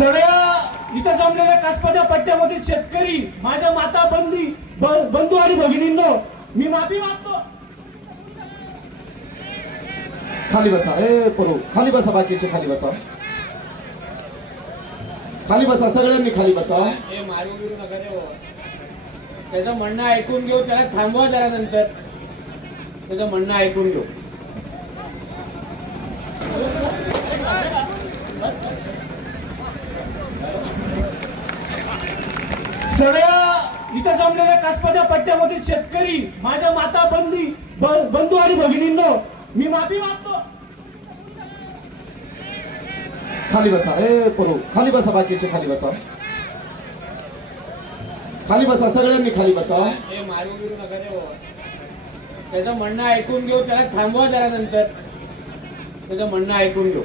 सगळ्या इथं जमलेल्या कसबाच्या पट्ट्यामध्ये शेतकरी, माझ्या माता बंधू आणि भगिनींनो, मी माफी मागतो. खाली बसा. परू खाली बसा. बाकीचे खाली बसा. खाली बसा. सगळ्यांनी खाली बसा. हे मारू बिरू नका रे हो. त्याचं म्हणणं ऐकून घेऊ. त्याला थांबवा जरा. नंतर त्याचं म्हणणं ऐकून घेऊ. सगळ्या इथं जमलेल्या कसबाच्या पट्ट्यामध्ये शेतकरी, माझ्या माता बंधू आणि भगिनींनो, मी माफी मागतो. खाली बसा. परू खाली बसा. बाकीचे खाली बसा. खाली बसा. सगळ्यांनी खाली बसा. हे मारू बिरू नका रे हो. त्याचं म्हणणं ऐकून घेऊ. त्याला थांबवा जरा. नंतर त्याचं म्हणणं ऐकून घेऊ.